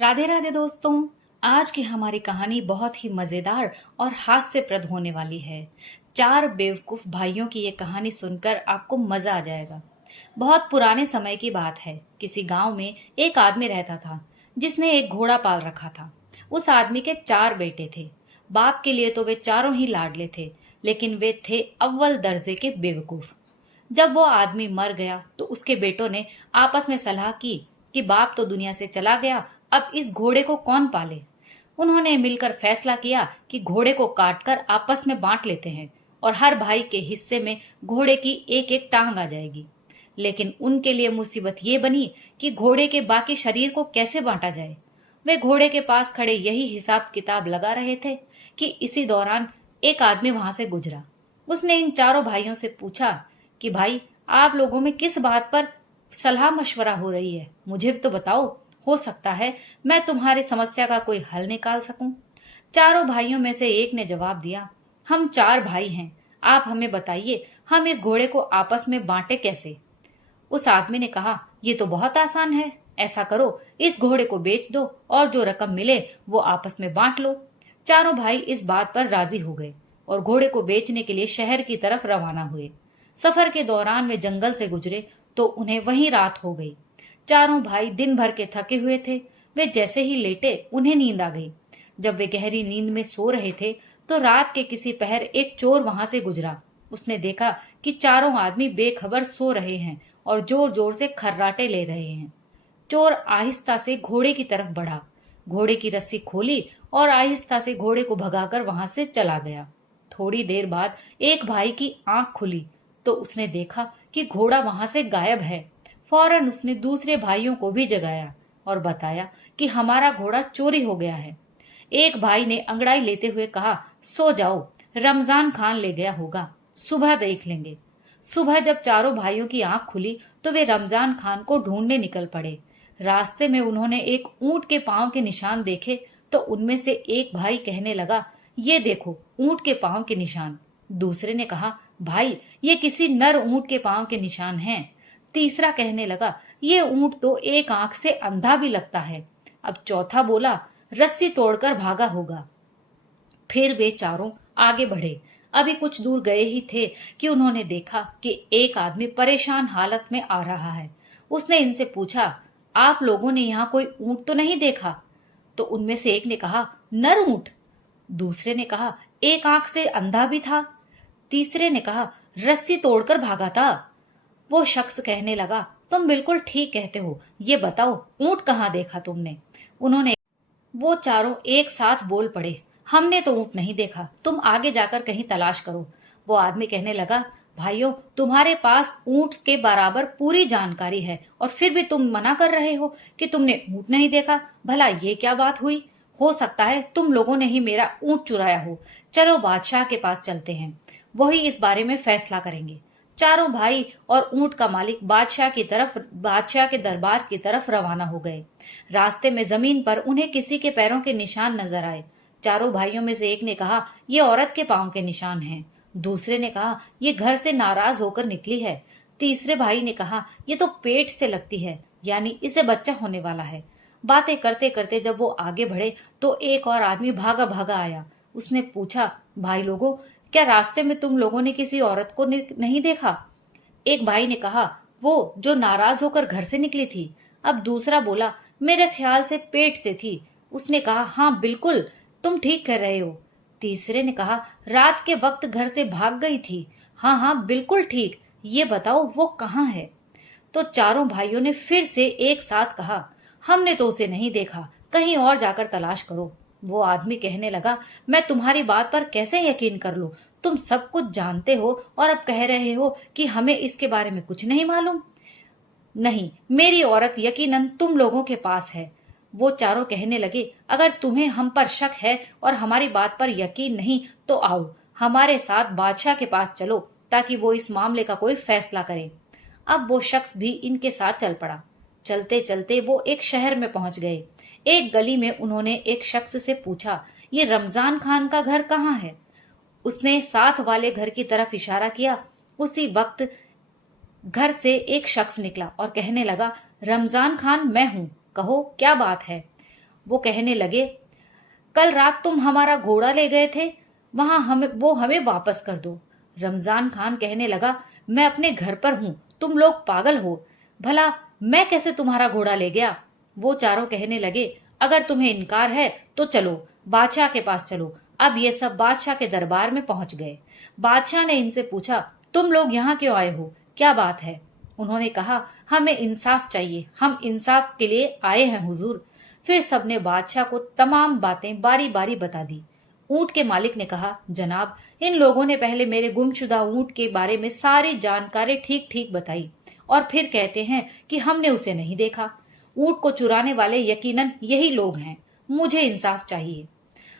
राधे राधे दोस्तों। आज की हमारी कहानी बहुत ही मजेदार और हास्यप्रद होने वाली है। चार बेवकूफ भाइयों की ये कहानी सुनकर आपको मजा आ जाएगा। बहुत पुराने समय की बात है। किसी गांव में एक आदमी रहता था जिसने एक घोड़ा पाल रखा था। उस आदमी के चार बेटे थे। बाप के लिए तो वे चारों ही लाडले थे, लेकिन वे थे अव्वल दर्जे के बेवकूफ। जब वो आदमी मर गया तो उसके बेटों ने आपस में सलाह की कि बाप तो दुनिया से चला गया, अब इस घोड़े को कौन पाले। उन्होंने मिलकर फैसला किया कि घोड़े को काटकर आपस में बांट लेते हैं और हर भाई के हिस्से में घोड़े की एक एक टांग आ जाएगी। लेकिन उनके लिए मुसीबत ये बनी कि घोड़े के बाकी शरीर को कैसे बांटा जाए। वे घोड़े के पास खड़े यही हिसाब किताब लगा रहे थे कि इसी दौरान एक आदमी वहां से गुजरा। उसने इन चारों भाइयों से पूछा कि भाई, आप लोगों में किस बात पर सलाह मशवरा हो रही है, मुझे भी तो बताओ। हो सकता है मैं तुम्हारी समस्या का कोई हल निकाल सकूं। चारों भाइयों में से एक ने जवाब दिया, हम चार भाई हैं, आप हमें बताइए हम इस घोड़े को आपस में बांटे कैसे। उस आदमी ने कहा, ये तो बहुत आसान है। ऐसा करो, इस घोड़े को बेच दो और जो रकम मिले वो आपस में बांट लो। चारों भाई इस बात पर राजी हो गए और घोड़े को बेचने के लिए शहर की तरफ रवाना हुए। सफर के दौरान वे जंगल से गुजरे तो उन्हें वहीं रात हो गई। चारों भाई दिन भर के थके हुए थे। वे जैसे ही लेटे उन्हें नींद आ गई। जब वे गहरी नींद में सो रहे थे तो रात के किसी पहर एक चोर वहां से गुजरा। उसने देखा कि चारों आदमी बेखबर सो रहे हैं और जोर जोर से खर्राटे ले रहे हैं। चोर आहिस्ता से घोड़े की तरफ बढ़ा, घोड़े की रस्सी खोली और आहिस्ता से घोड़े को भगाकर वहां से चला गया। थोड़ी देर बाद एक भाई की आंख खुली तो उसने देखा कि घोड़ा वहां से गायब है। फौरन उसने दूसरे भाइयों को भी जगाया और बताया कि हमारा घोड़ा चोरी हो गया है। एक भाई ने अंगड़ाई लेते हुए कहा, सो जाओ, रमजान खान ले गया होगा, सुबह देख लेंगे। सुबह जब चारों भाइयों की आंख खुली तो वे रमजान खान को ढूंढने निकल पड़े। रास्ते में उन्होंने एक ऊंट के पांव के निशान देखे तो उनमें से एक भाई कहने लगा, ये देखो ऊंट के पांव के निशान। दूसरे ने कहा, भाई ये किसी नर ऊंट के पांव के निशान हैं। तीसरा कहने लगा, ये ऊंट तो एक आंख से अंधा भी लगता है। अब चौथा बोला, रस्सी तोड़कर भागा होगा। फिर वे चारों आगे बढ़े। अभी कुछ दूर गए ही थे कि उन्होंने देखा कि एक आदमी परेशान हालत में आ रहा है। उसने इनसे पूछा, आप लोगों ने यहाँ कोई ऊंट तो नहीं देखा? तो उनमें से एक ने कहा, नर ऊंट। दूसरे ने कहा, एक आंख से अंधा भी था। तीसरे ने कहा, रस्सी तोड़कर भागा था। वो शख्स कहने लगा, तुम बिल्कुल ठीक कहते हो, ये बताओ ऊंट कहाँ देखा तुमने? उन्होंने वो चारों एक साथ बोल पड़े, हमने तो ऊंट नहीं देखा, तुम आगे जाकर कहीं तलाश करो। वो आदमी कहने लगा, भाइयों, तुम्हारे पास ऊंट के बराबर पूरी जानकारी है और फिर भी तुम मना कर रहे हो कि तुमने ऊंट नहीं देखा। भला ये क्या बात हुई? हो सकता है तुम लोगों ने ही मेरा ऊंट चुराया हो। चलो बादशाह के पास चलते हैं, वही इस बारे में फैसला करेंगे। चारों भाई और ऊंट का मालिक बादशाह के दरबार की तरफ रवाना हो गए। रास्ते में जमीन पर उन्हें किसी के पैरों के निशान नजर आए। चारों भाइयों में से एक ने कहा, ये औरत के पांव के निशान हैं। दूसरे ने कहा, ये घर से नाराज होकर निकली है। तीसरे भाई ने कहा, ये तो पेट से लगती है, यानी इसे बच्चा होने वाला है। बातें करते करते जब वो आगे बढ़े तो एक और आदमी भागा भागा आया। उसने पूछा, भाई लोगों, क्या रास्ते में तुम लोगों ने किसी औरत को नहीं देखा? एक भाई ने कहा, वो जो नाराज होकर घर से निकली थी। अब दूसरा बोला, मेरे ख्याल से पेट से थी। उसने कहा, हाँ बिल्कुल, तुम ठीक कर रहे हो। तीसरे ने कहा, रात के वक्त घर से भाग गई थी। हाँ हाँ बिल्कुल ठीक, ये बताओ वो कहाँ है? तो चारों भाइयों ने फिर से एक साथ कहा, हमने तो उसे नहीं देखा, कहीं और जाकर तलाश करो। वो आदमी कहने लगा, मैं तुम्हारी बात पर कैसे यकीन कर लूं? तुम सब कुछ जानते हो और अब कह रहे हो कि हमें इसके बारे में कुछ नहीं मालूम। नहीं, मेरी औरत यकीनन तुम लोगों के पास है। वो चारों कहने लगे, अगर तुम्हें हम पर शक है और हमारी बात पर यकीन नहीं तो आओ हमारे साथ बादशाह के पास चलो ताकि वो इस मामले का कोई फैसला करे। अब वो शख्स भी इनके साथ चल पड़ा। चलते चलते वो एक शहर में पहुंच गए। एक गली में उन्होंने एक शख्स से पूछा, ये रमजान खान का घर कहाँ है? उसने साथ वाले घर की तरफ इशारा किया। उसी वक्त घर से एक शख्स निकला और कहने लगा, रमजान खान मैं हूँ, कहो क्या बात है? वो कहने लगे, कल रात तुम हमारा घोड़ा ले गए थे, हमें वापस कर दो। रमजान खान कहने लगा, मैं अपने घर पर हूं, तुम लोग पागल हो, भला मैं कैसे तुम्हारा घोड़ा ले गया। वो चारों कहने लगे, अगर तुम्हें इनकार है तो चलो बादशाह के पास चलो। अब ये सब बादशाह के दरबार में पहुंच गए। बादशाह ने इनसे पूछा, तुम लोग यहाँ क्यों आए हो, क्या बात है। उन्होंने कहा, हमें इंसाफ चाहिए, हम इंसाफ के लिए आए हैं हुजूर। फिर सबने बादशाह को तमाम बातें बारी बारी बता दी। ऊंट के मालिक ने कहा, जनाब, इन लोगों ने पहले मेरे गुमशुदा ऊंट के बारे में सारी जानकारी ठीक ठीक बताई और फिर कहते हैं कि हमने उसे नहीं देखा। ऊंट को चुराने वाले यकीनन यही लोग हैं, मुझे इंसाफ चाहिए।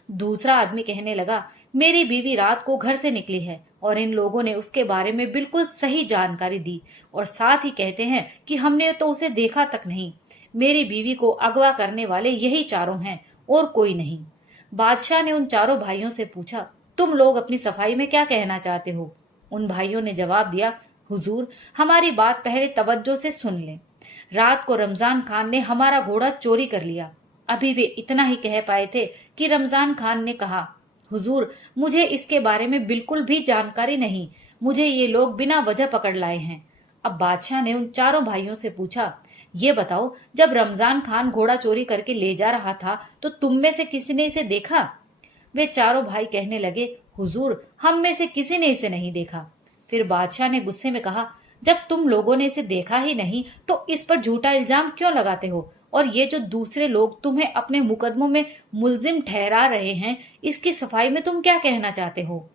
दूसरा आदमी कहने लगा, मेरी बीवी रात को घर से निकली है और इन लोगों ने उसके बारे में बिल्कुल सही जानकारी दी और साथ ही कहते हैं कि हमने तो उसे देखा तक नहीं। मेरी बीवी को अगवा करने वाले यही चारों हैं और कोई नहीं। बादशाह ने उन चारों भाइयों से पूछा, तुम लोग अपनी सफाई में क्या कहना चाहते हो। उन भाइयों ने जवाब दिया, हुजूर, हमारी बात पहले तवज्जो से सुन लें। रात को रमजान खान ने हमारा घोड़ा चोरी कर लिया। अभी वे इतना ही कह पाए थे कि रमजान खान ने कहा, हुजूर, मुझे इसके बारे में बिल्कुल भी जानकारी नहीं, मुझे ये लोग बिना वजह पकड़ लाए हैं। अब बादशाह ने उन चारों भाइयों से पूछा, ये बताओ, जब रमजान खान घोड़ा चोरी करके ले जा रहा था तो तुम में से किसी ने इसे देखा। वे चारों भाई कहने लगे, हुजूर, हम में से किसी ने इसे नहीं देखा। फिर बादशाह ने गुस्से में कहा, जब तुम लोगों ने इसे देखा ही नहीं तो इस पर झूठा इल्जाम क्यों लगाते हो, और ये जो दूसरे लोग तुम्हें अपने मुकदमों में मुलजिम ठहरा रहे हैं, इसकी सफाई में तुम क्या कहना चाहते हो।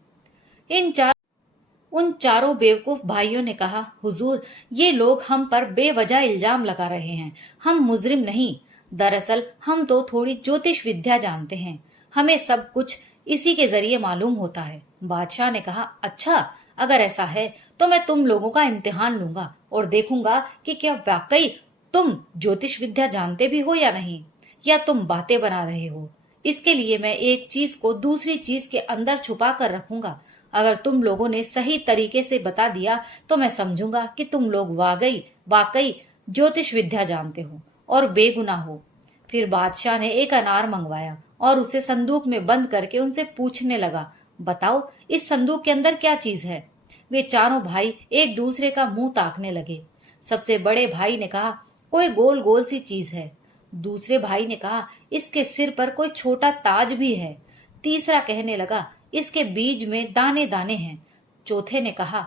उन चारों बेवकूफ भाइयों ने कहा, हुजूर, ये लोग हम पर बेवजह इल्जाम लगा रहे हैं, हम मुजरिम नहीं, दरअसल हम तो थोड़ी ज्योतिष विद्या जानते हैं, हमें सब कुछ इसी के जरिए मालूम होता है। बादशाह ने कहा, अच्छा, अगर ऐसा है तो मैं तुम लोगों का इम्तिहान लूंगा और देखूंगा कि क्या वाकई तुम ज्योतिष विद्या जानते भी हो या नहीं, या तुम बातें बना रहे हो। इसके लिए मैं एक चीज को दूसरी चीज के अंदर छुपा कर रखूंगा। अगर तुम लोगों ने सही तरीके से बता दिया तो मैं समझूंगा कि तुम लोग वाकई वाकई ज्योतिष विद्या जानते हो और बेगुनाह हो। फिर बादशाह ने एक अनार मंगवाया और उसे संदूक में बंद करके उनसे पूछने लगा, बताओ, इस संदूक के अंदर क्या चीज है। वे चारों भाई एक दूसरे का मुंह ताकने लगे। सबसे बड़े भाई ने कहा, कोई गोल गोल सी चीज है। दूसरे भाई ने कहा, इसके सिर पर कोई छोटा ताज भी है। तीसरा कहने लगा, इसके बीज में दाने दाने हैं। चौथे ने कहा,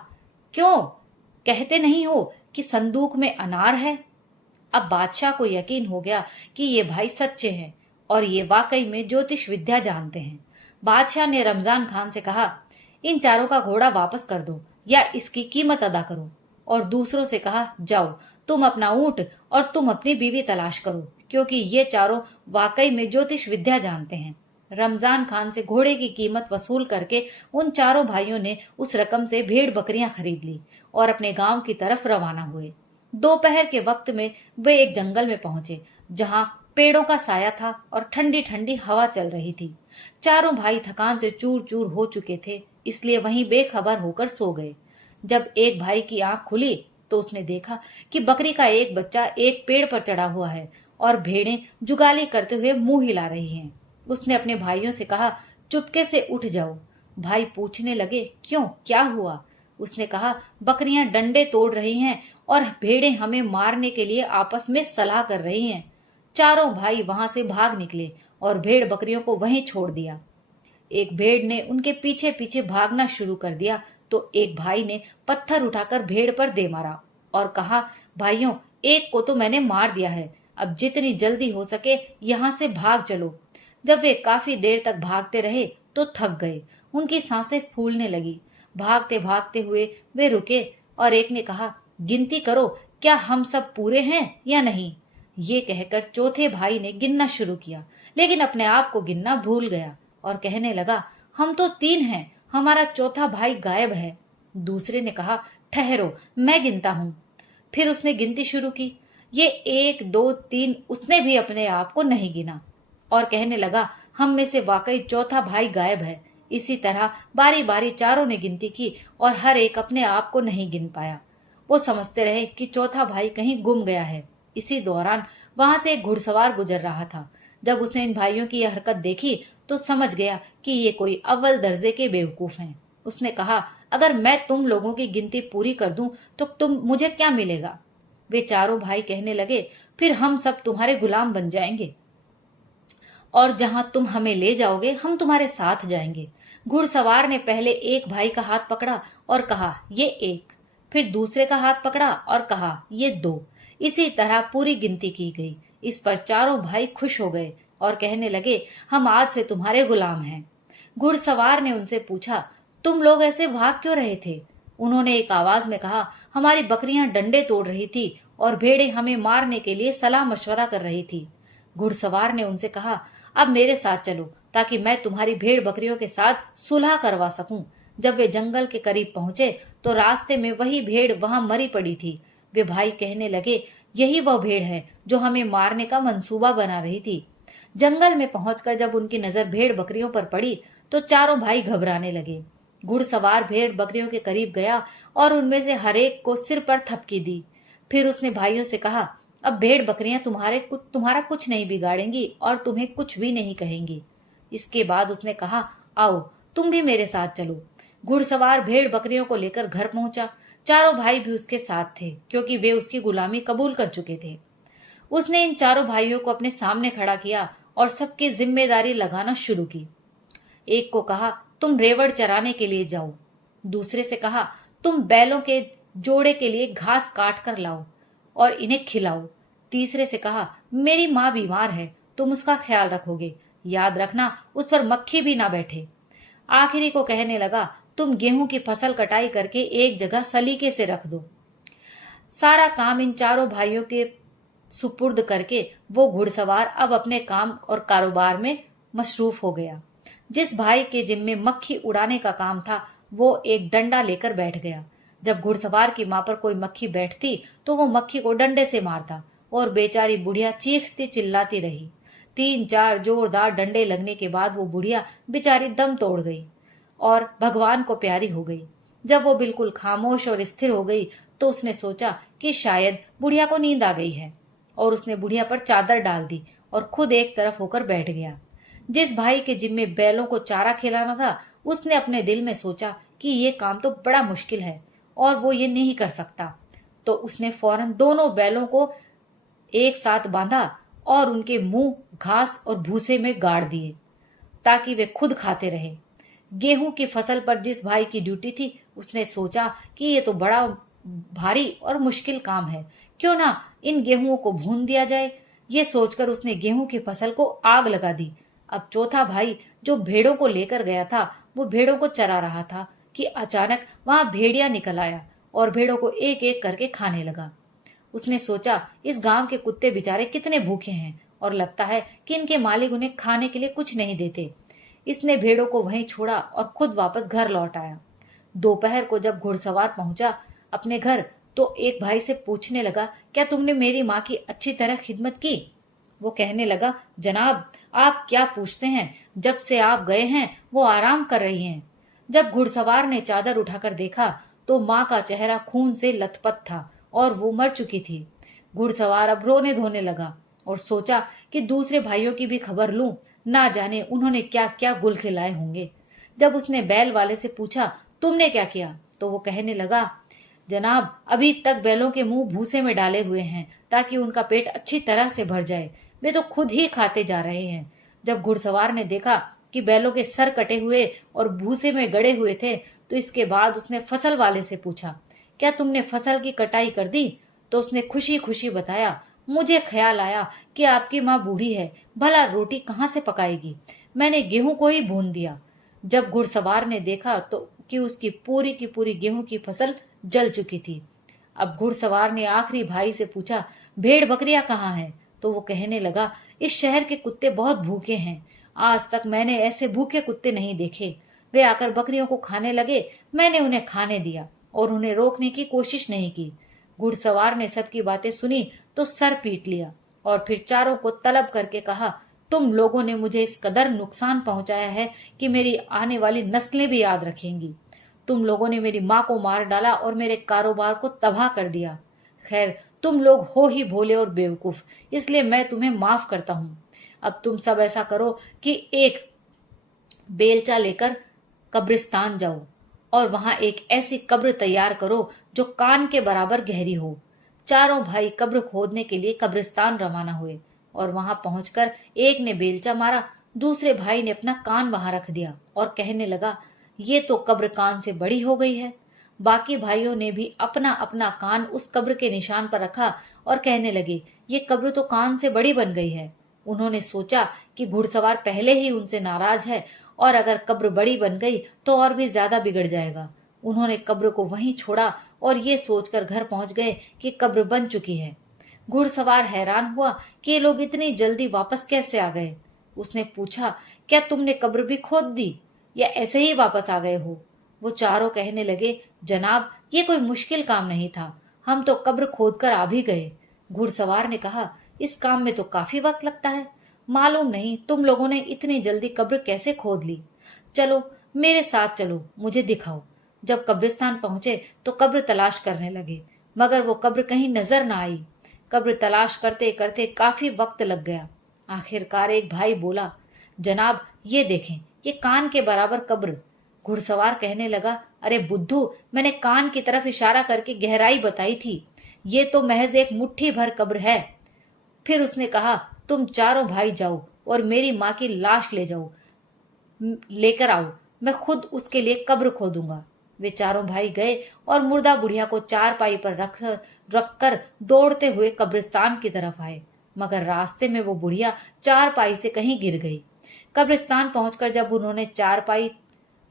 क्यों कहते नहीं हो कि संदूक में अनार है। अब बादशाह को यकीन हो गया कि ये भाई सच्चे हैं और ये वाकई में ज्योतिष विद्या जानते हैं। बादशाह ने रमजान खान से कहा, इन चारों का घोड़ा वापस कर दो या इसकी कीमत अदा करो। और दूसरों से कहा, जाओ, तुम अपना ऊंट और तुम अपनी बीवी तलाश करो, क्योंकि ये चारों वाकई में ज्योतिष विद्या जानते हैं। रमजान खान से घोड़े की कीमत वसूल करके उन चारों भाइयों ने उस रकम से भेड़ बकरियां खरीद ली और अपने गांव की तरफ रवाना हुए। दोपहर के वक्त में वे एक जंगल में पहुंचे जहां पेड़ों का साया था और ठंडी ठंडी हवा चल रही थी। चारों भाई थकान से चूर चूर हो चुके थे, इसलिए वहीं बेखबर होकर सो गए। जब एक भाई की आंख खुली तो उसने देखा कि बकरी का एक बच्चा एक पेड़ पर चढ़ा हुआ है और भेड़ें जुगाली करते हुए मुंह हिला रही हैं। उसने अपने भाइयों से कहा, चुपके से उठ जाओ। भाई पूछने लगे, क्यों, क्या हुआ। उसने कहा, बकरियां डंडे तोड़ रही हैं और भेड़ें हमें मारने के लिए आपस में सलाह कर रही हैं। चारों भाई वहां से भाग निकले और भेड़ बकरियों को वहीं छोड़ दिया। एक भेड़ ने उनके पीछे पीछे भागना शुरू कर दिया तो एक भाई ने पत्थर उठाकर भेड़ पर दे मारा और कहा, भाइयों, एक को तो मैंने मार दिया है, अब जितनी जल्दी हो सके यहाँ से भाग चलो। जब वे काफी देर तक भागते रहे तो थक गए, उनकी सांसें फूलने लगी। भागते भागते हुए वे रुके और एक ने कहा, गिनती करो, क्या हम सब पूरे हैं या नहीं। ये कहकर चौथे भाई ने गिनना शुरू किया, लेकिन अपने आप को गिनना भूल गया और कहने लगा, हम तो 3 हैं, हमारा चौथा भाई गायब है। दूसरे ने कहा, ठहरो, मैं गिनता हूँ। फिर उसने गिनती शुरू की। ये 1 2 3, उसने भी अपने आप को नहीं गिना और कहने लगा, हम में से वाकई चौथा भाई गायब है। इसी तरह बारी बारी चारों ने गिनती की और हर एक अपने आप को नहीं गिन पाया। वो समझते रहे कि चौथा भाई कहीं गुम गया है। इसी दौरान वहां से एक घुड़सवार गुजर रहा था। जब उसने इन भाइयों की यह हरकत देखी तो समझ गया कि ये कोई अव्वल दर्जे के बेवकूफ हैं। उसने कहा, अगर मैं तुम लोगों की गिनती पूरी कर दूं तो तुम मुझे क्या मिलेगा? वे चारों भाई कहने लगे, फिर हम सब तुम्हारे गुलाम बन जाएंगे और जहां तुम हमें ले जाओगे हम तुम्हारे साथ जाएंगे। घुड़सवार ने पहले एक भाई का हाथ पकड़ा और कहा, ये एक। फिर दूसरे का हाथ पकड़ा और कहा, ये दो। इसी तरह पूरी गिनती की गई। इस पर चारों भाई खुश हो गए और कहने लगे, हम आज से तुम्हारे गुलाम हैं। घुड़सवार ने उनसे पूछा, तुम लोग ऐसे भाग क्यों रहे थे? उन्होंने एक आवाज में कहा, हमारी बकरियां डंडे तोड़ रही थी और भेड़ें हमें मारने के लिए सलाह मशवरा कर रही थी। घुड़सवार ने उनसे कहा, अब मेरे साथ चलो ताकि मैं तुम्हारी भेड़ बकरियों के साथ सुलह करवा सकूं। जब वे जंगल के करीब पहुंचे तो रास्ते में वही भेड़ वहां मरी पड़ी थी। वे भाई कहने लगे, यही वह भेड़ है जो हमें मारने का मंसूबा बना रही थी। जंगल में पहुंचकर जब उनकी नजर भेड़ बकरियों पर पड़ी तो चारों भाई घबराने लगे। घुड़सवार भेड़ बकरियों के करीब गया और उनमें से हर एक को सिर पर थपकी दी। फिर उसने भाइयों से कहा, अब भेड़ बकरियां तुम्हारा कुछ नहीं बिगाड़ेंगी और तुम्हें कुछ भी नहीं कहेंगी। इसके बाद उसने कहा, आओ तुम भी मेरे साथ चलो। घुड़सवार भेड़ बकरियों को लेकर घर पहुंचा। चारों भाई भी उसके साथ थे क्योंकि वे उसकी गुलामी कबूल कर चुके थे। उसने इन चारों भाइयों को अपने सामने खड़ा किया और सबकी जिम्मेदारी लगाना शुरू की। एक को कहा, तुम रेवड़ चराने के लिए जाओ। दूसरे से कहा, तुम बैलों के जोड़े के लिए घास काट कर लाओ और इन्हें खिलाओ। तीसरे से कहा, मेरी माँ बीमार है, तुम उसका ख्याल रखोगे, याद रखना उस पर मक्खी भी ना बैठे। आखिरी को कहने लगा, तुम गेहूं की फसल कटाई करके एक जगह सलीके से रख दो। सारा काम इन चारों भाइयों के सुपुर्द करके वो घुड़सवार अब अपने काम और कारोबार में मशरूफ हो गया। जिस भाई के जिम्मे मक्खी उड़ाने का काम था वो एक डंडा लेकर बैठ गया। जब घुड़सवार की मां पर कोई मक्खी बैठती तो वो मक्खी को डंडे से मारता और बेचारी बुढ़िया चीखती चिल्लाती रही। 3-4 जोरदार डंडे लगने के बाद वो बुढ़िया बेचारी दम तोड़ गई और भगवान को प्यारी हो गई। जब वो बिल्कुल खामोश और स्थिर हो गई तो उसने सोचा कि शायद बुढ़िया को नींद आ गई है और उसने बुढ़िया पर चादर डाल दी और खुद एक तरफ होकर बैठ गया। जिस भाई के जिम्मे बैलों को चारा खिलाना था उसने अपने दिल में सोचा कि ये काम तो बड़ा मुश्किल है और वो ये नहीं कर सकता। तो उसने फौरन दोनों बैलों को एक साथ बांधा और उनके मुंह घास और भूसे में गाड़ दिए ताकि वे खुद खाते रहें। गेहूं की फसल पर जिस भाई की ड्यूटी थी उसने सोचा कि ये तो बड़ा भारी और मुश्किल काम है, क्यों ना इन गेहूं को भून दिया जाए। ये सोचकर उसने गेहूं की फसल को आग लगा दी। अब चौथा भाई जो भेड़ों को लेकर गया था वो भेड़ों को चरा रहा था कि अचानक वहां भेड़िया निकल आया और भेड़ों को एक एक करके खाने लगा। उसने सोचा, इस गांव के कुत्ते बेचारे कितने भूखे हैं और लगता है कि इनके मालिक उन्हें खाने के लिए कुछ नहीं देते। इसने भेड़ों को वहीं छोड़ा और खुद वापस घर लौट आया। दोपहर को जब घुड़सवार पहुंचा अपने घर तो एक भाई से पूछने लगा, क्या तुमने मेरी माँ की अच्छी तरह खिदमत की? वो कहने लगा, जनाब आप क्या पूछते हैं, जब से आप गए हैं वो आराम कर रही हैं। जब घुड़सवार ने चादर उठाकर देखा तो माँ का चेहरा खून से लथपथ था और वो मर चुकी थी। घुड़सवार अब रोने धोने लगा और सोचा कि दूसरे भाइयों की भी खबर लूं, ना जाने उन्होंने क्या क्या गुल खिलाए होंगे। जब उसने बैल वाले से पूछा, तुमने क्या किया? तो वो कहने लगा, जनाब अभी तक बैलों के मुंह भूसे में डाले हुए हैं ताकि उनका पेट अच्छी तरह से भर जाए, वे तो खुद ही खाते जा रहे हैं। जब घुड़सवार ने देखा कि बैलों के सर कटे हुए और भूसे में गड़े हुए थे तो इसके बाद उसने फसल वाले से पूछा, क्या तुमने फसल की कटाई कर दी? तो उसने खुशी खुशी बताया, मुझे ख्याल आया कि आपकी माँ बूढ़ी है, भला रोटी कहाँ से पकाएगी, मैंने गेहूं को ही भून दिया। जब घुड़सवार ने देखा तो कि उसकी पूरी की पूरी गेहूं की फसल जल चुकी थी। अब घुड़सवार ने आखिरी भाई से पूछा, भेड़ बकरियां कहाँ हैं? तो वो कहने लगा, इस शहर के कुत्ते बहुत भूखे हैं, आज तक मैंने ऐसे भूखे कुत्ते नहीं देखे। वे आकर बकरियों को खाने लगे, मैंने उन्हें खाने दिया और उन्हें रोकने की कोशिश नहीं की। घुड़सवार ने सबकी बातें सुनी तो सर पीट लिया और फिर चारों को तलब करके कहा, तुम लोगों ने मुझे इस कदर नुकसान पहुंचाया है कि मेरी आने वाली नस्लें भी याद रखेंगी। तुम लोगों ने मेरी माँ को मार डाला और मेरे कारोबार को तबाह कर दिया। खैर तुम लोग हो ही भोले और बेवकूफ, इसलिए मैं तुम्हें माफ करता हूँ। अब तुम सब ऐसा करो कि एक बेलचा लेकर कब्रिस्तान जाओ और वहां एक ऐसी कब्र तैयार करो जो कान के बराबर गहरी हो। चारों भाई कब्र खोदने के लिए कब्रिस्तान रवाना हुए और वहां पहुंचकर एक ने बेलचा मारा, दूसरे भाई ने अपना कान वहां रख दिया और कहने लगा, ये तो कब्र कान से बड़ी हो गई है। बाकी भाइयों ने भी अपना अपना कान उस कब्र के निशान पर रखा और कहने लगे, ये कब्र तो कान से बड़ी बन गई है। उन्होंने सोचा कि घुड़सवार पहले ही उनसे नाराज है और अगर कब्र बड़ी बन गई तो और भी ज्यादा बिगड़ जाएगा। उन्होंने कब्र को वहीं छोड़ा और ये सोचकर घर पहुंच गए कि कब्र बन चुकी है। घुड़सवार हैरान हुआ कि ये लोग इतनी जल्दी वापस कैसे आ गए। उसने पूछा, क्या तुमने कब्र भी खोद दी या ऐसे ही वापस आ गए हो? वो चारों कहने लगे, जनाब ये कोई मुश्किल काम नहीं था, हम तो कब्र खोद कर आ भी गए। घुड़सवार ने कहा, इस काम में तो काफी वक्त लगता है, मालूम नहीं तुम लोगों ने इतनी जल्दी कब्र कैसे खोद ली। चलो मेरे साथ चलो, मुझे दिखाओ। जब कब्रिस्तान पहुंचे तो कब्र तलाश करने लगे, मगर वो कब्र कहीं नजर ना आई। कब्र तलाश करते करते काफी वक्त लग गया। आखिरकार एक भाई बोला, जनाब ये देखें, ये कान के बराबर कब्र। घुड़सवार कहने लगा, अरे बुद्धू, मैंने कान की तरफ इशारा करके गहराई बताई थी, ये तो महज एक मुट्ठी भर कब्र है। फिर उसने कहा, तुम चारों भाई जाओ और मेरी माँ की लाश ले जाओ, लेकर आओ, मैं खुद उसके लिए कब्र खोदूंगा। वे चारों भाई गए और मुर्दा बुढ़िया को चारपाई पर रखकर दौड़ते हुए कब्रिस्तान की तरफ आए, मगर रास्ते में वो बुढ़िया चारपाई से कहीं गिर गई। कब्रिस्तान पहुंचकर जब उन्होंने चारपाई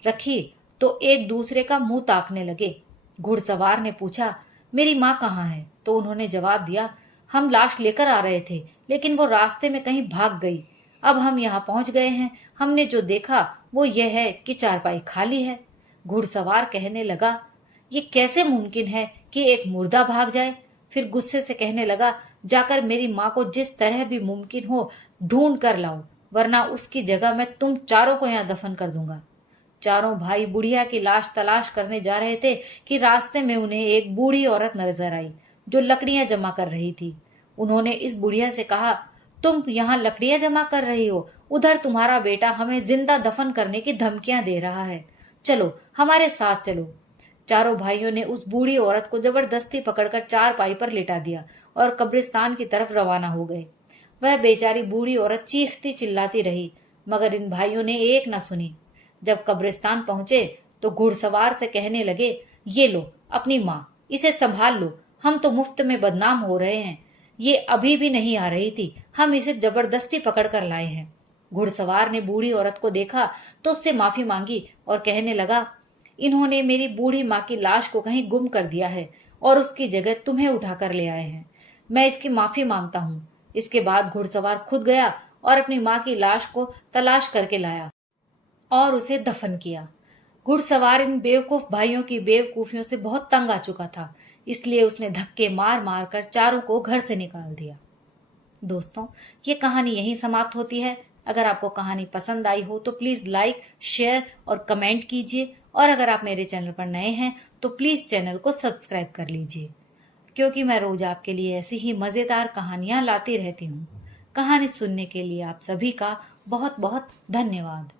रखी तो एक दूसरे का मुंह ताकने लगे। घुड़सवार ने पूछा, मेरी माँ कहाँ है? तो उन्होंने जवाब दिया, हम लाश लेकर आ रहे थे, लेकिन वो रास्ते में कहीं भाग गई। अब हम यहाँ पहुंच गए हैं, हमने जो देखा वो यह है कि चारपाई खाली है। घुड़सवार कहने लगा, ये कैसे मुमकिन है कि एक मुर्दा भाग जाए? फिर गुस्से से कहने लगा, जाकर मेरी माँ को जिस तरह भी मुमकिन हो ढूंढ कर लाओ, वरना उसकी जगह मैं तुम चारों को यहाँ दफन कर दूंगा। चारों भाई बुढ़िया की लाश तलाश करने जा रहे थे कि रास्ते में उन्हें एक बूढ़ी औरत नजर आई जो लकड़ियां जमा कर रही थी। उन्होंने इस बुढ़िया से कहा, तुम यहाँ लकड़ियां जमा कर रही हो, उधर तुम्हारा बेटा हमें जिंदा दफन करने की धमकियां दे रहा है, चलो हमारे साथ चलो। चारों भाइयों ने उस बूढ़ी औरत को जबरदस्ती पकड़कर चारपाई पर लिटा दिया और कब्रिस्तान की तरफ रवाना हो गए। वह बेचारी बूढ़ी औरत चीखती चिल्लाती रही, मगर इन भाइयों ने एक न सुनी। जब कब्रिस्तान पहुंचे तो घुड़सवार से कहने लगे, ये लो अपनी माँ, इसे संभाल लो, हम तो मुफ्त में बदनाम हो रहे हैं, ये अभी भी नहीं आ रही थी, हम इसे जबरदस्ती पकड़ कर लाए हैं। घुड़सवार ने बूढ़ी औरत को देखा तो उससे माफी मांगी और कहने लगा, इन्होंने मेरी बूढ़ी माँ की लाश को कहीं गुम कर दिया है और उसकी जगह तुम्हें उठाकर ले आए हैं, मैं इसकी माफी मांगता हूँ। इसके बाद घुड़सवार खुद गया और अपनी माँ की लाश को तलाश करके लाया और उसे दफन किया। घुड़सवार इन बेवकूफ भाइयों की बेवकूफियों से बहुत तंग आ चुका था, इसलिए उसने धक्के मार मार कर चारों को घर से निकाल दिया। दोस्तों, ये कहानी यहीं समाप्त होती है। अगर आपको कहानी पसंद आई हो तो प्लीज लाइक, शेयर और कमेंट कीजिए, और अगर आप मेरे चैनल पर नए हैं तो प्लीज चैनल को सब्सक्राइब कर लीजिए, क्योंकि मैं रोज आपके लिए ऐसी ही मजेदार कहानियां लाती रहती हूँ। कहानी सुनने के लिए आप सभी का बहुत बहुत धन्यवाद।